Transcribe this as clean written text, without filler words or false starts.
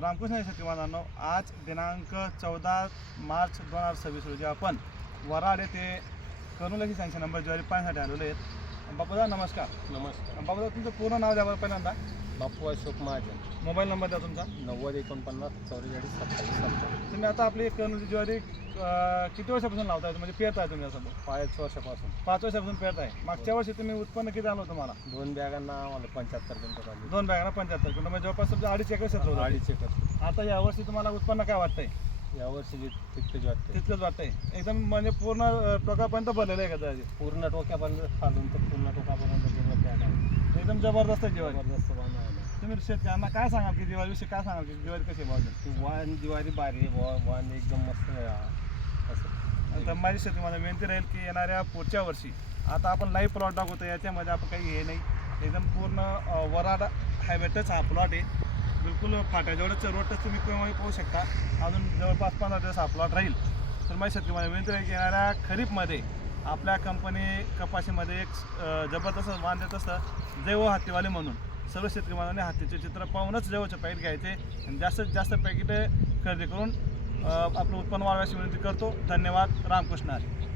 रामकृष्ण शेतकऱ्यांनो, आज दिनांक 14 मार्च 2026 रोजी आपण वराड येथे करूनलकी सँक्शन नंबर ज्वारी पाहण्यासाठी आलेलो आहेत. बापूदा नमस्कार. नमस्कार. बापूदा, तुमचं पूर्ण नाव द्या बरं पहिल्यांदा. बापू अशोक महाजन. मोबाईल नंबर द्या तुमचा. 90 49 44 27. तुम्ही आता आपली करूनची ज्वारी किती वर्षापासून लावताय, म्हणजे पेरताय तुम्ही असं? 5 वर्षापासून. 5 वर्षापासून पेरताय. मागच्या वर्षी तुम्ही उत्पन्न किती आलं तुम्हाला? 2 बॅगांना आम्हाला 75 क्विंटल आले. 2 बॅगांना 75 क्विंटल, म्हणजे जवळपास तुमचं 2.5 एकर क्षेत्र होतं. 2.5 एकर. आता यावर्षी तुम्हाला उत्पन्न काय वाटतंय? यावर्षी तितकंच वाटते. तितकंच वाटतंय. एकदम म्हणजे पूर्ण टोकापर्यंत भरलेलं आहे का त्याची? पूर्ण टोक्यापर्यंत खालून तर पूर्ण टोकापर्यंत पूर्ण बॅग आहे. एकदम जबरदस्त आहे ज्वारी. जबरदस्त वाण आहे. तुम्ही शेतकऱ्यांना काय सांगाल की दिवाळीविषयी काय सांगाल की ज्वारी कशी भाव ती वाण दिवाळी भारी वाण एकदम मस्त आहे. असं तर माझी शेती मला विनंती राहील की येणाऱ्या पुढच्या वर्षी आता आपण लाईव्ह प्लॉट दाखवतो, याच्यामध्ये आपण काही हे नाही, एकदम पूर्ण वराड हायवेटच हा प्लॉट आहे. बिलकुल फाट्याजवळच रोडच तुम्ही केव्हाही पाहू शकता. अजून जवळपास 15 दिवस हा प्लॉट राहील. तर माझी शेतकरी मला विनंती राहील की येणाऱ्या खरीपमध्ये आपल्या कंपनी कपाशीमध्ये एक जबरदस्त वाण देत असतं जैव हत्तीवाले म्हणून. सर्व शेतकरी मानवाने हत्तीचे चित्र पाहूनच जैवचे पॅकेट घ्यायचे आणि जास्तीत जास्त पॅकेट खरेदी करून आपलं उत्पन्न वाढवण्याची विनंती करतो. धन्यवाद. रामकृष्ण हरी.